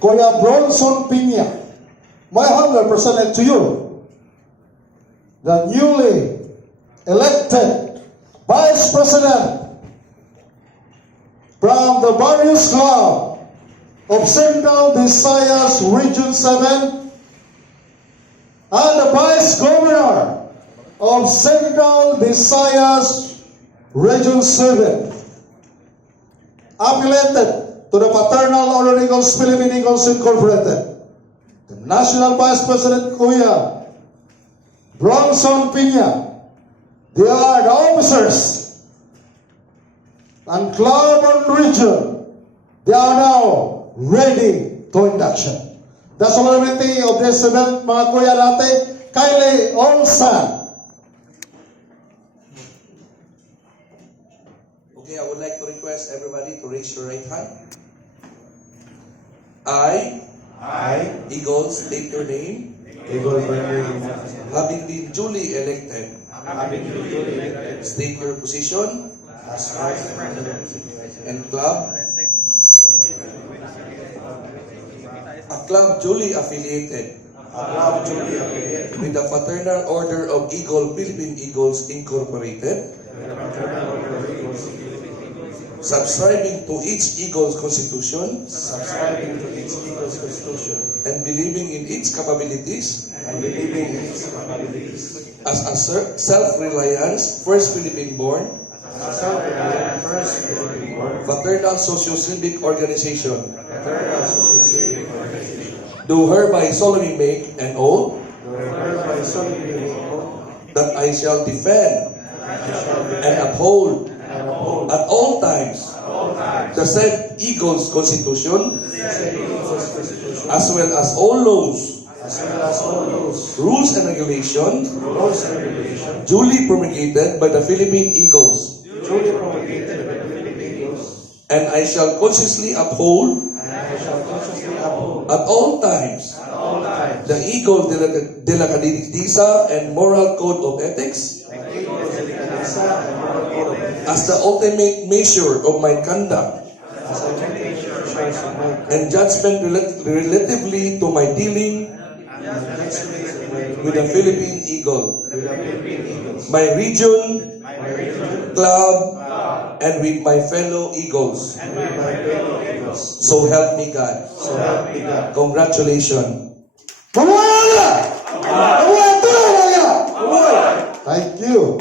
Kuya Bronson Piña, my humble present to you the newly elected Vice President from the Barrios Club of Central Visayas Region 7 and the Vice Governor of Central Visayas Region 7, affiliated to the Fraternal Order Eagles Philippine Eagles Incorporated, the National Vice President Kuya Bronson Piña. They are the officers and club and region. They are now ready to induction. The solemnity of this event, mga kuya natin, Kylie Olsan. Okay, I would like to request everybody to raise your right hand. I, Eagles, state your name, having been duly elected, state your position As Vice President and club, a club duly affiliated with the Fraternal Order of Eagle Philippine Eagles Incorporated, subscribing to each Eagles Constitution, and believing in its capabilities as a self-reliance, first Philippine-born, fraternal socio-civic organization, do hereby solemnly make an oath that I shall defend and uphold at all times the said Eagles Constitution, as well as all laws, rules and regulations duly promulgated by the Philippine Eagles, and I shall consciously uphold at all times the Eagle de la Cadisa and Moral Code of Ethics as the ultimate measure of my conduct and judgment relatively to my dealing with the Philippine Eagle, my region, club, and with my fellow Eagles. So help me God. Congratulations. Thank you.